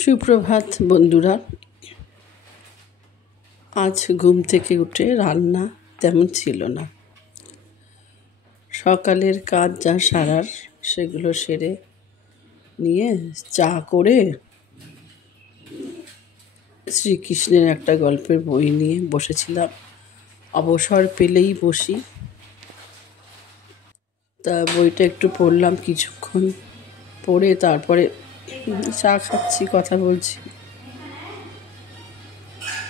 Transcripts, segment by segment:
সুপ্রভাত বন্ধুরা। আজ ঘুম থেকে উঠে রান্না তেমন ছিল না। সকালের কাজ যা সারার সেগুলো সেরে নিয়ে চা করে শ্রীকৃষ্ণের একটা গল্পের বই নিয়ে বসেছিলাম। অবসর পেলেই বসি, তা বইটা একটু পড়লাম কিছুক্ষণ, পড়ে তারপরে চা খাচ্ছি, কথা বলছি।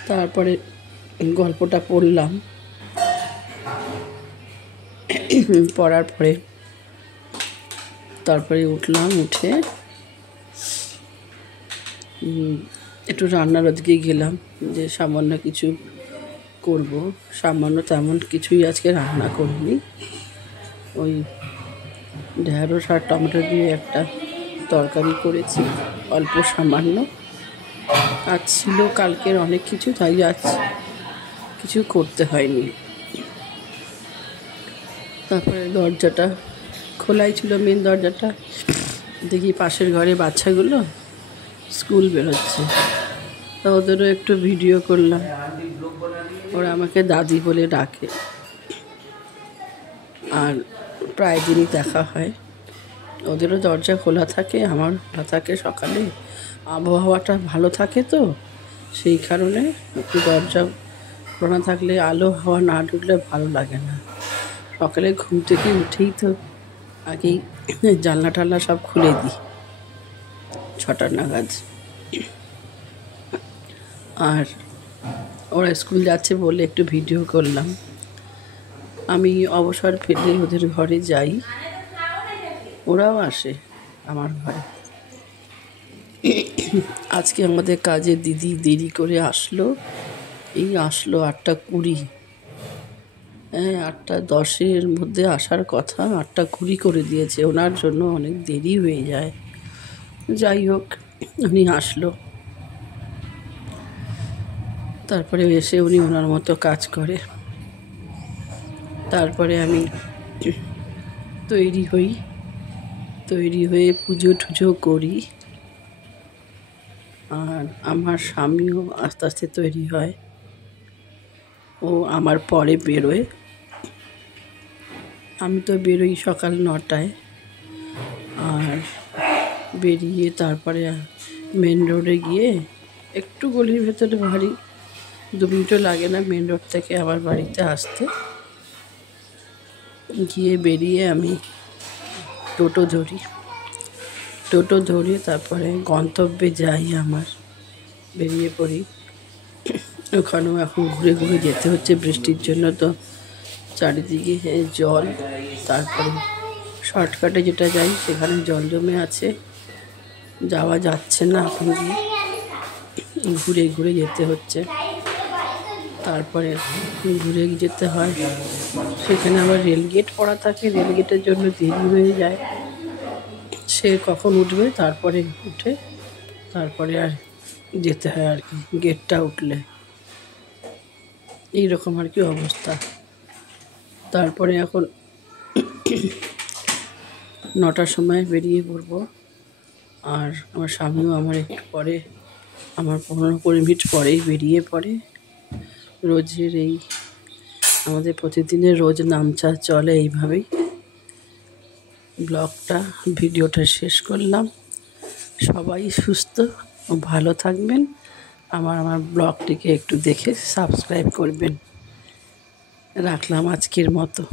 তারপরে গল্পটা পড়লাম, পড়ার পরে তারপরে উঠলাম, উঠে একটু রান্নার ওদিকে গেলাম, যে সামান্য কিছু করব। সামান্য তেমন কিছুই আজকে রান্না করিনি। ওই ঢেঁড়স আর টমেটো দিয়ে একটা তরকারি করেছি, অল্প সামান্য। আজ ছিল কালকের অনেক কিছু, তাই আজ কিছু করতে হয়নি। তারপরে দরজাটা খোলাই ছিল, মেন দরজাটা। দেখি পাশের ঘরে বাচ্চাগুলো স্কুল বেরোচ্ছে, তা ওদেরও একটু ভিডিও করলাম। ওরা আমাকে দাদি বলে ডাকে, আর প্রায় দিনই দেখা হয়। ওদেরও দরজা খোলা থাকে, আমার খোলা থাকে। সকালে আবহাওয়াটা ভালো থাকে, তো সেই কারণে একটু দরজা খোলা থাকলে আলো হাওয়া না ঢুকলে ভালো লাগে না। সকালে ঘুম থেকে উঠেই তো আগেই জানলা টানলা সব খুলে দিই 6টা নাগাদ। আর ওরা স্কুল যাচ্ছে বলে একটু ভিডিও করলাম। আমি অবসর পেলে ওদের ঘরে যাই, ওরাও আসে আমার ঘরে। আজকে আমাদের কাজের দিদি দেরি করে আসলো, এই আসলো 8টা 20। 8টা 10-এর মধ্যে আসার কথা, 8টা 20 করে দিয়েছে। ওনার জন্য অনেক দেরি হয়ে যায়। যাই হোক, উনি আসলো, তারপরে এসে উনি ওনার মতো কাজ করে। তারপরে আমি তৈরি হয়ে পুজো টুজো করি। আর আমার স্বামীও আস্তে আস্তে তৈরি হয়, ও আমার পরে বেরোয়। আমি তো বেরোই সকাল 9টায়। আর বেরিয়ে তারপরে মেন রোডে গিয়ে, একটু গলির ভেতরে বাড়ি, 2 মিনিটও লাগে না মেন রোড থেকে আমার বাড়িতে আসতে। গিয়ে বেরিয়ে আমি টোটো ধরে তারপরে গন্তব্যে যাই। আমার বেরিয়ে পড়ি। ওখানেও এখন ঘুরে ঘুরে যেতে হচ্ছে, বৃষ্টির জন্য তো চারিদিকে জল। তারপরে শর্টকাটে যেটা যাই সেখানে জল জমে আছে, যাওয়া যাচ্ছে না। এখন ঘুরে ঘুরে যেতে হচ্ছে। তারপরে ঘুরে যেতে হয়, সেখানে আবার রেলগেট পড়া থাকে, রেলগেটের জন্য দেরি হয়ে যায়। সে কখন উঠবে, তারপরে উঠে তারপরে আর যেতে হয় আর কি, গেটটা উঠলে। এইরকম আর কি অবস্থা। তারপরে এখন 9টার সময় বেরিয়ে পড়বো। আর আমার স্বামীও আমার একটু পরে, আমার 15-20 মিনিট পরেই বেরিয়ে পড়ে। রোজের আমাদের প্রতিদিনের রোজ নামচা চলে এইভাবেই। ভিডিওটা শেষ করলাম। সবাই সুস্থ ও ভালো থাকবেন। আমার ব্লগটিকে একটু দেখে সাবস্ক্রাইব করবেন। রাখলাম আজকের মতো।